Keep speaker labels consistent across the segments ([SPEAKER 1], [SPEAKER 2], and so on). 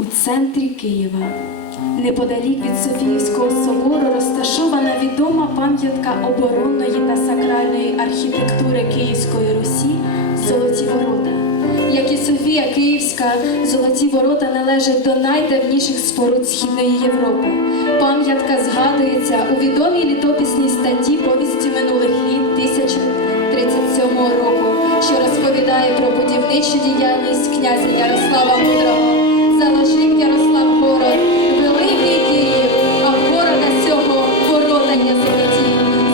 [SPEAKER 1] У центрі Києва, неподалік від Софіївського собору, розташована відома пам'ятка оборонної та сакральної архітектури Київської Русі Золоті Ворота. Як і Софія Київська, Золоті Ворота належать до найдавніших споруд Східної Європи. Пам'ятка згадується у відомій літописній статті повісті минулих літ 1037 року, що розповідає про будівничу діяльність князя Ярослава Мудрого. Залежить Ярослав город, великий Київ, а в города цього.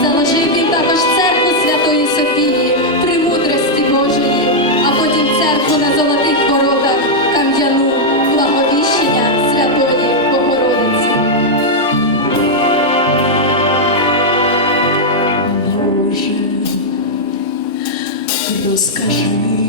[SPEAKER 1] Залежив він також церкву Святої Софії, при мудрості Божої, а потім церкву на золотих воротах, кам'яну, благовіщення святої Богородиці.
[SPEAKER 2] Розкажи.